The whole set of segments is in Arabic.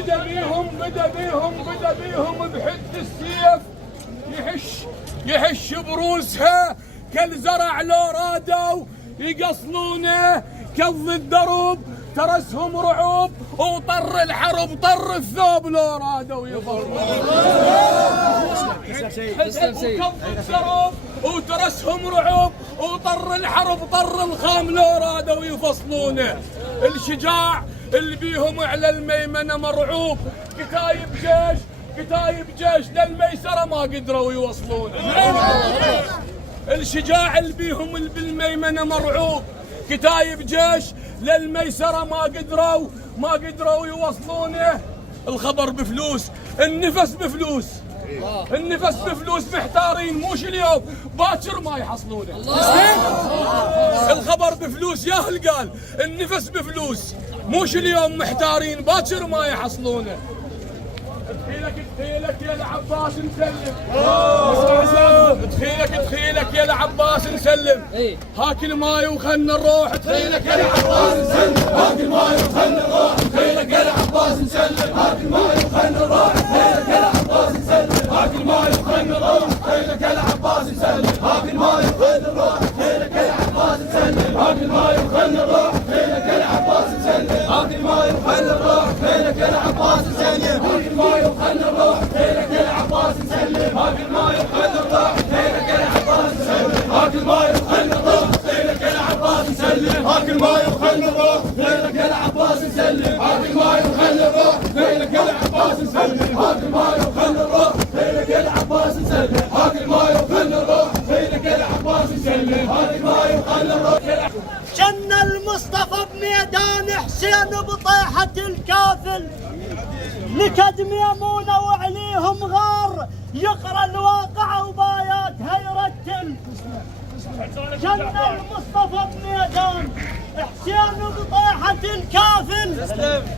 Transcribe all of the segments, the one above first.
بدا بيهم بحد السيف يحش بروسها كالزرع لو رادوا يقصلونه كظ الدرب ترسهم رعوب وطر الحرب طر الثوب لو رادوا يفرون وكظ الدرب وترسهم رعوب وطر الحرب طر الخام لو رادوا يفصلونه. الشجاع اللي بيهم على الميمنه مرعوب كتايب جيش للميسره ما قدروا يوصلونه. الشجاع اللي بيهم بالميمنه مرعوب كتايب جيش للميسره ما قدروا يوصلونه. الخبر بفلوس النفس بفلوس محتارين موش اليوم باكر ما يحصلونه. الخبر بفلوس يا اهل قال النفس بفلوس موش اليوم محتارين باكر ما يحصلونه. دخيلك يا العباس نسلم دخيلك يا العباس نسلم هاك الماي وخلنا نروح. دخيلك يا العباس نسلم هاك الماي وخلنا نروح. دخيلك يا العباس نسلم هاك الماي وخلنا نروح. دخيلك يا العباس نسلم هاك الماي وخلنا نروح. دخيلك يا العباس نسلم هاك الماي وخلنا نروح. دخيلك يا العباس نسلم هاك الماي وخلنا نروح. دخيلك يا العباس نسلم هاك الماي وخلنا نروح. دخيلك يا العباس نسلم هاك الماي وخلنا نروح. دخيلك يا العباس نسلم هاك الماي وخلنا نروح. دخيلك يا العباس نسلم هاك الماي وخلنا نروح. دخيلك يا العباس نسلم هاك الماي وخلنا نروح. دخيلك يا العباس نسلم هاك الماي وخلنا نروح. دخيلك يا العباس نسلم هاك الماي وخلنا نروح. دخيلك يا العباس نسلم هاك الماي وخلنا نروح. دخيلك يا العباس نسلم هاك الماي وخلنا نروح. جن المصطفى بميدان حسين بطيحة الكافل لكد ميمونة وعليهم غار يقرأ الواقع وباياتها يرتل. جن المصطفى بميدان حسين بطيحة الكافل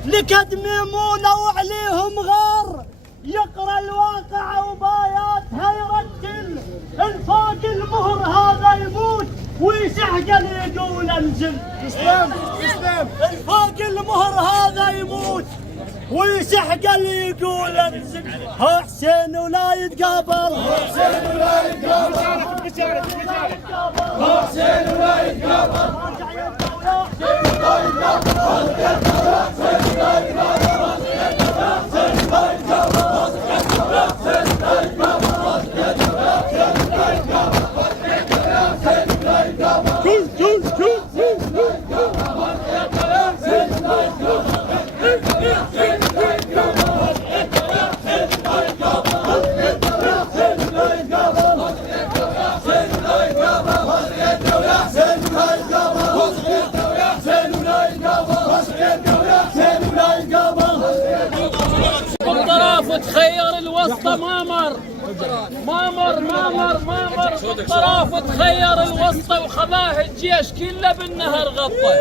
لكد ميمونة وعليهم غار يقرأ الواقع وباياتها يرتل. الفوق المهر هذا يموت ويسحقل يقول انزل. الفوق المهر هذا يموت ويسحقل يقول انزل. ها حسين ولا يتقابل ها حسين ولا يتقابل ها حسين ولا يتقابل تخير الوسطى مامر بالطرف تخير الوسطى وخلاه الجيش كله بالنهر غطى.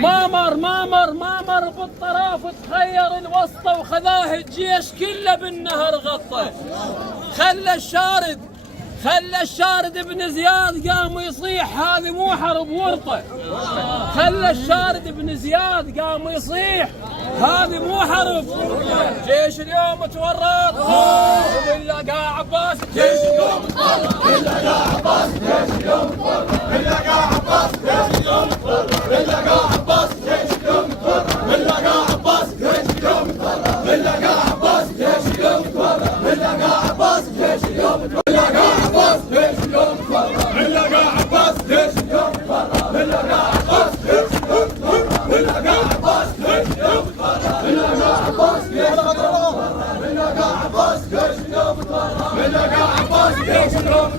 مامر بالطرف تخير الوسطى وخلاه الجيش كله بالنهر غطى. خلى الشارد ابن زياد قام يصيح هذه مو حرب ورطه. خلى الشارد ابن زياد قام يصيح هذه مو حرب. جيش اليوم تورط وباللقاء عباس. جيش اليوم تورط باللقاء عباس. جيش اليوم تورط باللقاء عباس. جيش اليوم تورط باللقاء عباس. جيش اليوم تورط باللقاء عباس. جيش اليوم تورط باللقاء عباس. جيش اليوم تورط باللقاء عباس. جيش اليوم تورط باللقاء عباس. جيش اليوم تورط باللقاء عباس. جيش اليوم تورط باللقاء عباس. جيش اليوم تورط باللقاء عباس. جيش اليوم تورط باللقاء عباس. جيش اليوم تورط باللقاء عباس. جيش اليوم تورط باللقاء عباس. جيش اليوم